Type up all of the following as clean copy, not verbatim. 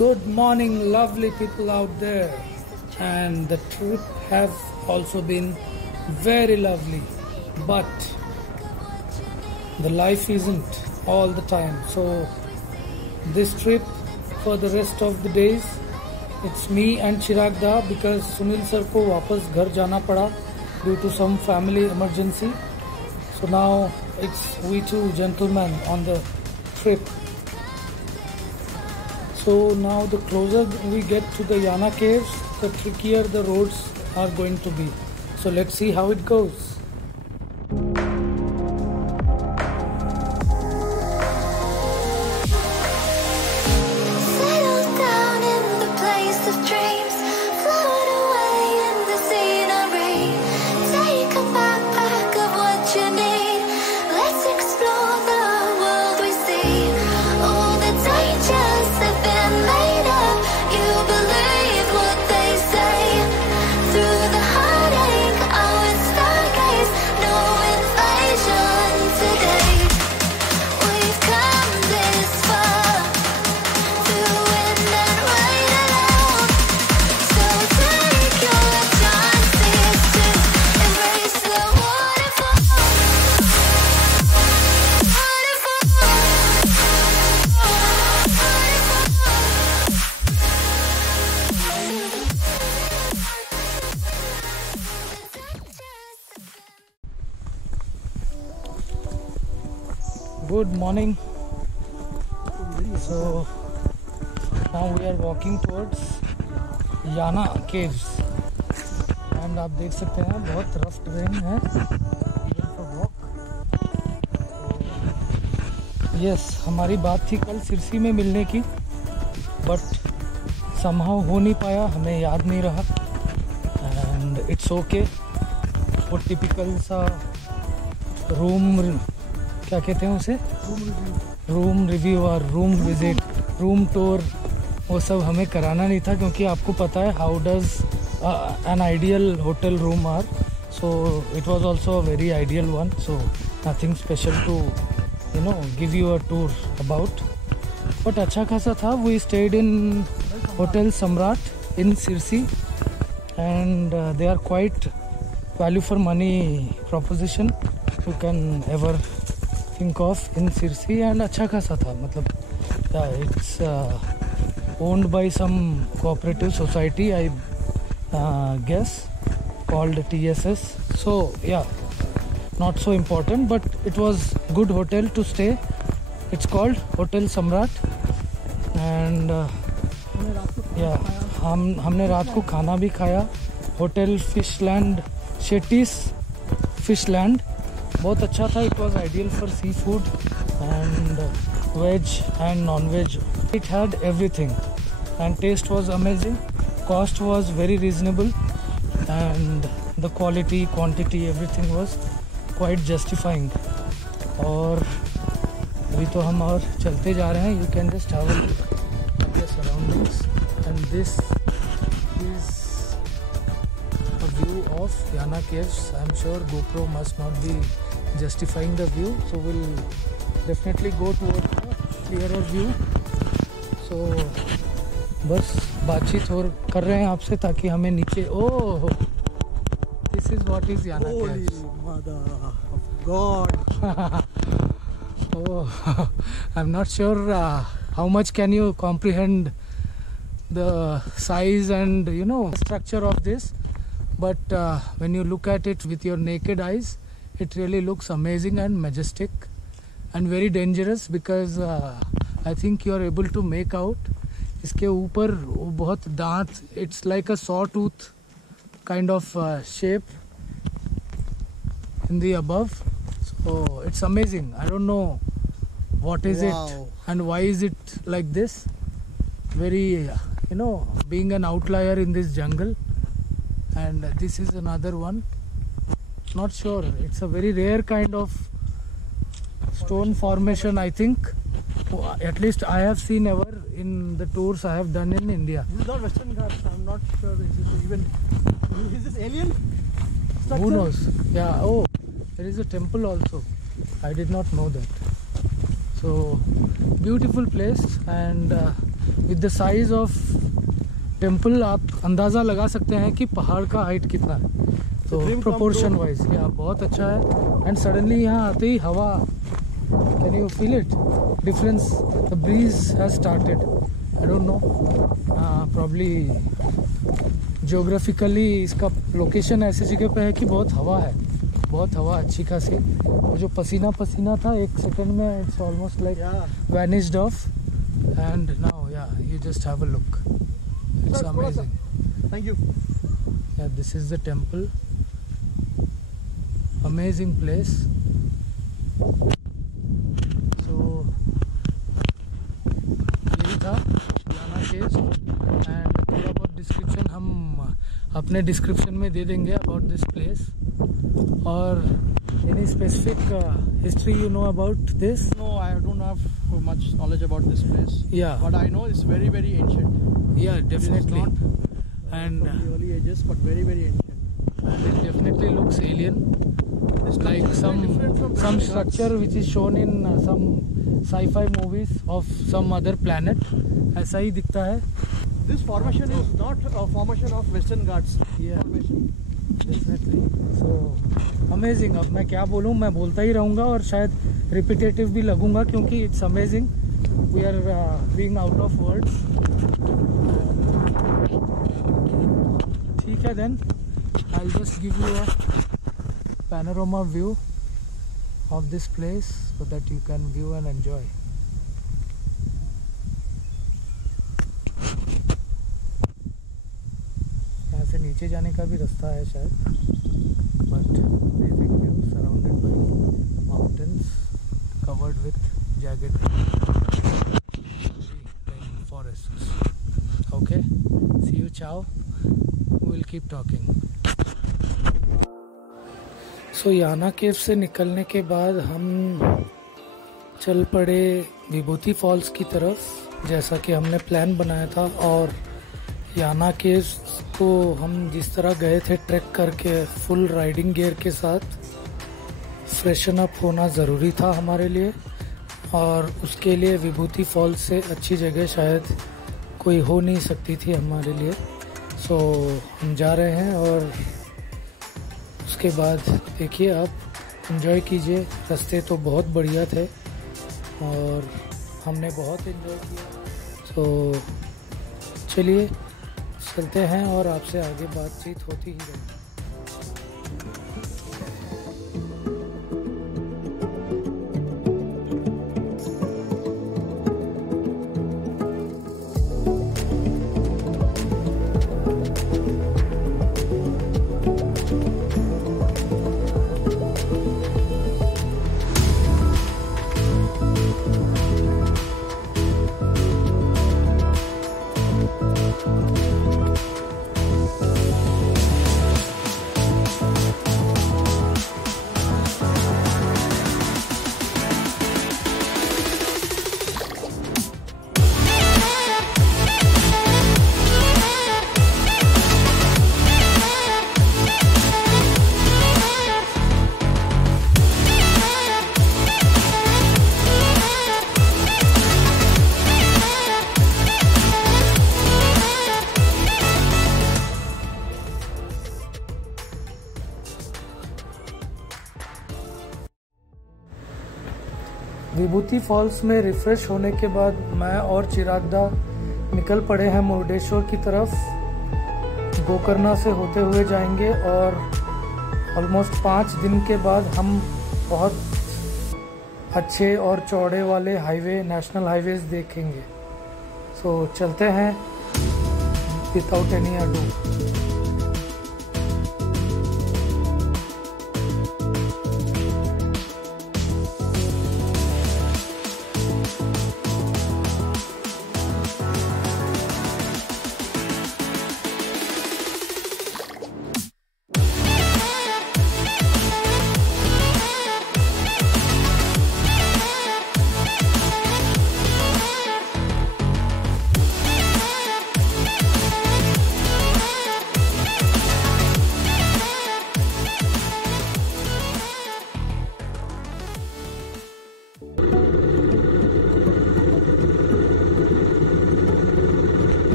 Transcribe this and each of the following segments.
Good morning, lovely people out there. And the trip has also been very lovely, but the life isn't all the time. So this trip for the rest of the days, it's me and Chirag Da because Sunil sir ko वापस घर जाना पड़ा due to some family emergency. So now it's we two gentlemen on the trip. So now the closer we get to the Yana caves, the trickier the roads are going to be. So let's see how it goes. Good morning. So now we are walking towards Yana caves and आप देख सकते हैं बहुत rough train है even for walk. Yes, हमारी बात थी कल सिरसी में मिलने की, but somehow हो नहीं पाया, हमें याद नहीं रहा and it's okay. वो typical सा रूम क्या कहते हैं उसे, रूम रिव्यू और रूम विजिट, रूम टूर, वो सब हमें कराना नहीं था क्योंकि आपको पता है how does an ideal hotel room are. So it was also a very ideal one. So nothing special to give you a tour about, but अच्छा खासा था. We stayed in hotel Samrat in Sirsi and they are quite value for money proposition you can ever think of in Sirsi, and अच्छा खासा था. मतलब it's owned by some cooperative society, I guess, called TSS. So yeah, not so important, but it was good hotel to stay. It's called Hotel Samrat, and yeah, हमने रात को खाना भी खाया. होटल फिशलैंड, शेट्टीज फिशलैंड, बहुत अच्छा था. It was ideal for seafood and veg and non veg. It had everything and taste was amazing. Cost was very reasonable and the quality, quantity, everything was quite justifying. और अभी तो हम और चलते जा रहे हैं. You can just have a look at the surroundings and this is view of Yana caves. I'm sure GoPro must not be justifying the view, so we'll definitely go towards a clearer view. So बस बातचीत और कर रहे हैं आपसे ताकि हमें नीचे. ओह, this is what is Yana caves. Mother of God. Oh, I'm not sure how much can you comprehend the size and structure of this. But when you look at it with your naked eyes, it really looks amazing and majestic and very dangerous because I think you are able to make out इसके ऊपर बहुत दांत, it's like a sawtooth kind of shape in the above. So it's amazing. I don't know what is it and why is it like this. Very being an outlier in this jungle. And this is another one, not sure, it's a very rare kind of stone formation, I think. At least I have seen ever in the tours I have done in India. This is not Western Ghats. I'm not sure is this alien structure? Who knows? Yeah. Oh, there is a temple also. I did not know that. So beautiful place, and with the size of temple आप अंदाज़ा लगा सकते हैं कि पहाड़ का हाइट कितना है। तो प्रोपोर्शन वाइज या बहुत अच्छा है। एंड सडनली यहाँ आते ही हवा, can you feel it difference, the breeze has started, I don't know, probably geographically इसका लोकेशन ऐसी जगह पे है कि बहुत हवा है, बहुत हवा अच्छी खासी। वो जो पसीना पसीना था एक सेकंड में it's almost like vanished off. And now yeah you just have a look, it's amazing. Thank you. Yeah this is the temple, amazing place. So यही था याना केव्स। एंड थोड़ा बहुत डिस्क्रिप्शन हम अपने डिस्क्रिप्शन में दे देंगे अबाउट दिस प्लेस। और any specific history you know about this? No, I don't have much knowledge about this place. Yeah. But I know it's very, very ancient. Yeah, definitely. It is not, And from the early ages, but very, very ancient. and it definitely looks alien, This like structure is very different from some Western structure which is shown in some sci-fi movies of some other planet. ऐसा ही दिखता है। Ghats. This formation is not a formation of Western Ghats. Yeah. Formation. Definitely. So amazing. अब मैं क्या बोलूँ, मैं बोलता ही रहूँगा और शायद रिपीटेटिव भी लगूंगा क्योंकि it's amazing. We are being out of words. ठीक है, then I will just give you a panorama view of this place so that you can view and enjoy. से नीचे जाने का भी रास्ता है शायद, but amazing view surrounded by mountains covered with jagged forests. Okay, see you, ciao. We will keep talking. So याना केव से निकलने के बाद हम चल पड़े विभूति फॉल्स की तरफ, जैसा कि हमने प्लान बनाया था। और याना केव्स को हम जिस तरह गए थे ट्रैक करके फुल राइडिंग गियर के साथ, फ्रेशन अप होना ज़रूरी था हमारे लिए। और उसके लिए विभूति फॉल्स से अच्छी जगह शायद कोई हो नहीं सकती थी हमारे लिए। सो हम जा रहे हैं और उसके बाद देखिए आप एंजॉय कीजिए। रास्ते तो बहुत बढ़िया थे और हमने बहुत एंजॉय किया। सो चलिए चलते हैं और आपसे आगे बातचीत होती ही रहेगी। विभूति फॉल्स में रिफ्रेश होने के बाद मैं और चिरागदा निकल पड़े हैं मुरुडेश्वर की तरफ। गोकर्णा से होते हुए जाएंगे और ऑलमोस्ट 5 दिन के बाद हम बहुत अच्छे और चौड़े वाले हाईवे, नेशनल हाईवेज देखेंगे। सो चलते हैं without any ado.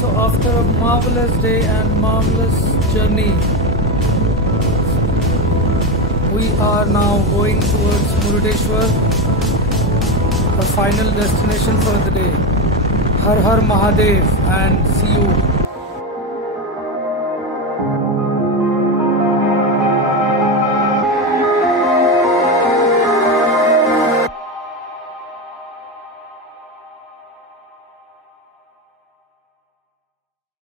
So after a marvelous day and marvelous journey, we are now going towards Murudeshwar, our final destination for the day. Har Har Mahadev, and see you